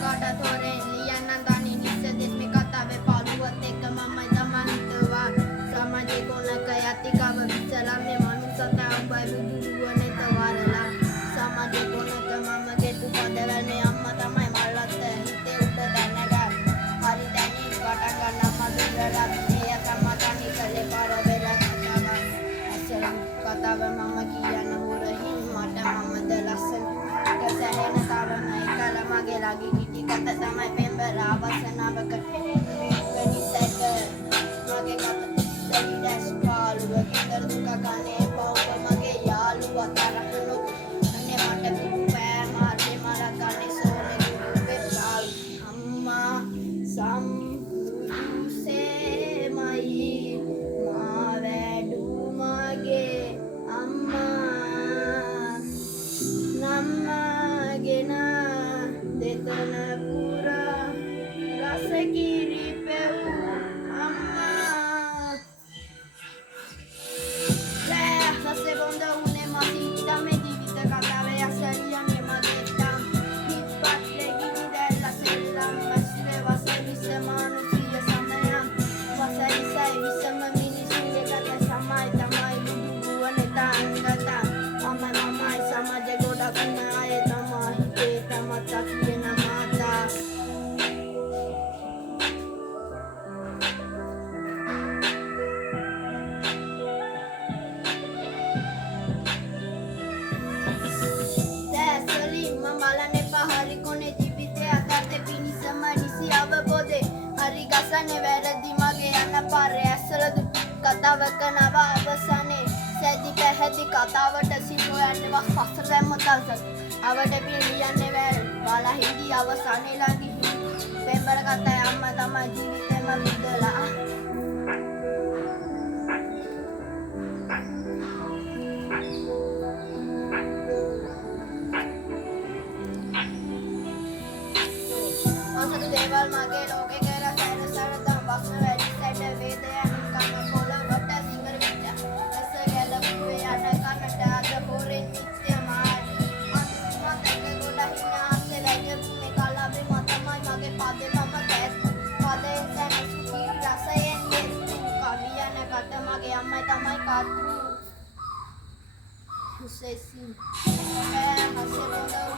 කාටතොරෙන් ලියන්න දනි නිසදෙස් මේ කතාවේ පාළුවත් එක්ක මමයි තමා හිතවා සමාජේ ගුණක යතිකව විසලන්නේ මනුස්සතා උඹයි බුදුරුවනේ තවරලා සමාජේ ගුණක මම ගෙතු පදවන්නේ අම්මා තමයි මල්ලත් හිතේ උඩ දැනගා හරි දැනි පටන් ගන්න මදුරලා මේ තමා තනි කලේ පාර වෙලා කතාව කතාව මම කියන හොරහින් මට මමද ලස්සන කසහැන තාවනයි කල මගේ ළඟ කිටි කත තමයි පෙම්බර අවසනාවකට වෙනිසක මගේ කත දෙවි දැස් පාළුව කිතර දුක ගන්නේ පවුක මගේ යාළුවා තරහනු අනේ මට පුපෑ මාර්ගේ මල ගන්නේ සෝනේ දුවේ පාළු අම්මා සම්සේමයි මා වැඩු මගේ අම්මා නම්මගෙන දෙතන පුරා රසකිරි පෙව් අම්මා රසේ බොඳ උනේ මසිතා මේ ජීවිත කතාවේ අසලියනේ මගේ තම් හිප්පත් ලෙගිනි දැල්ලා සෙල්ලම් මස්ලේ වසේ විසමානුසිය සමයම් වසයිසයි විසම මිනිසුන්ගේ කත සමයි තමයි බුදුරුවනේ තාංගතා මමයි සමාජ ගොඩක් නායේ තමයි හිතේ තමත් කියන මාතා දැසලි මම බලන්නේ පහරි කොනේ ජීවිතය අතේ පිනිසම නිසි අවබෝධේ හරි ගසන්නේ වැරදි මගේ යන පාරේ ඇස්සල කතාවක නව අවසානේ සැදි පැහැදි කතාවට සිදු යන්නේ වස්සරෙම තල්ස අවට පිළියන්නේ වැල් බලා හිඳි අවසානේ ළඟි පෙම්බර කතා අම්මා තමයි ජීවිතේම මිදලා අසතු දේවල් මගේ ලෝකේ කර සැරසරතම් වස්ස වැඩි සැඩ වේදයන් කම පොළ වට සිංහල විද්‍යා රස ගැලපුවේ යට කනට අද හොරෙන් නිත්‍ය මාරි අන්තිමත් එක ගොඩ හිනාසේ ලැජපුනේ කලාවේ මතමයි මගේ පදේ මම දැස් පදේ සැනසු කීරි රසයෙන් යෙතු කවියන කට මගේ අම්මයි තමයි කතු හුසෙසින් හසේ බොඳ